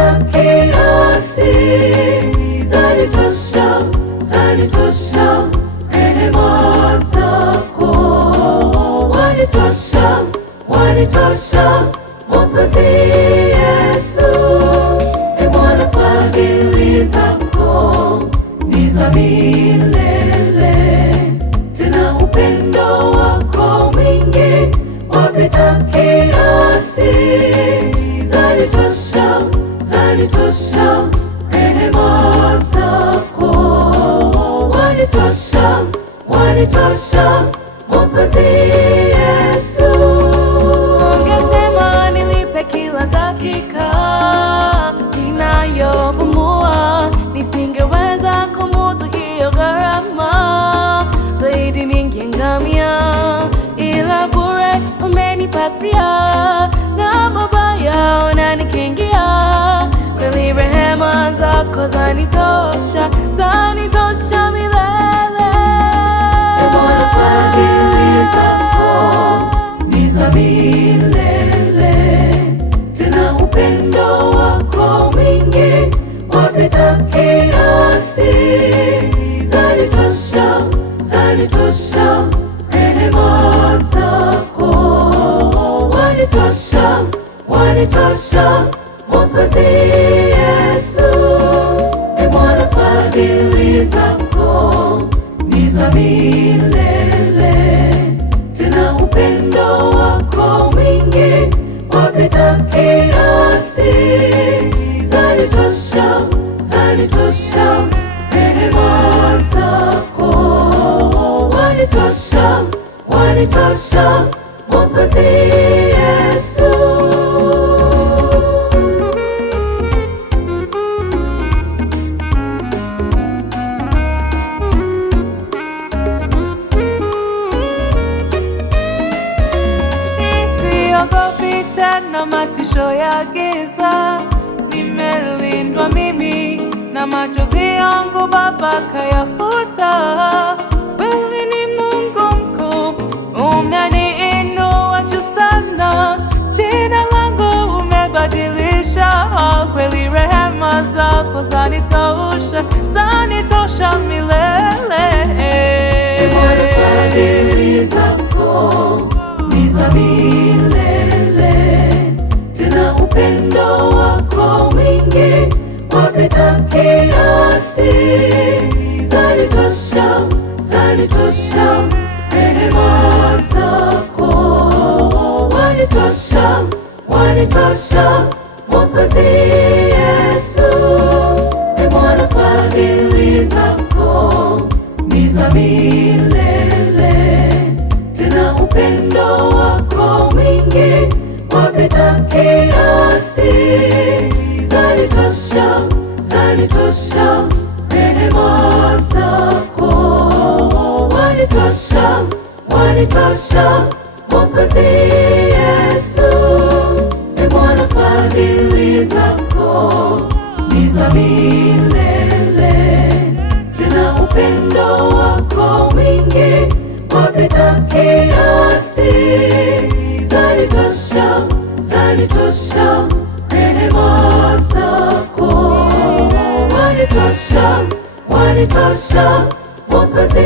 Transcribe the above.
wapita kiasi. Zanitosha, zanitosha rehema zako. Wanitosha, wanitosha Mwokozi Yesu. E Bwana, fadhili zako ni za milele, tena upendo wako mwingi wapita kiasi. Zanitosha, zanitosha rehema zako. Wanitosha, wanitosha Mwokozi Yesu. Ungesema nilipe kila dakika ninayopumua, nisingeweza kumudu hiyo gharama, zaidi ningeangamia. Ila bure umenipatia, na mabaya unanikingia. Kweli rehema zako zanitosha, zanitosha milele. E Bwana, fadhili zako ni za milele, tena upendo wako mwingi wapita kiasi. Zanitosha, zanitosha rehema zako. Wanitosha, wanitosha Mwokozi Yesu. E Bwana, fadhili zako ni za milele, tena upendo wako mwingi wapita kiasi. Zanitosha, zanitosha rehema zako. Wanitosha, wanitosha Mwokozi Yesu. Siogopi tena matisho ya giza, nimelindwa mimi na machozi yangu Baba kayafuta. Wewe ni Mungu mkuu, umeniinua juu sana, jina langu umebadilisha. Kweli rehema zako zanitosha, zanitosha milele. E Bwana, fadhili zako ni za milele, tena upendo wako mwingi wapita kiasi. Zanitosha, zanitosha rehema zako. Wanitosha, wanitosha Mwokozi Yesu. E Bwana, fadhili zako ni za milele, tena upendo wako mwingi wapita kiasi. Zanitosha, zanitosha rehema zako. Wanitosha, wanitosha Mwokozi Yesu. E Bwana, fadhili zako ni za milele, tena upendo wako mwingi wapita kiasi. Zanitosha, zanitosha rehema zako. Wanitosha, wanitosha Mwokozi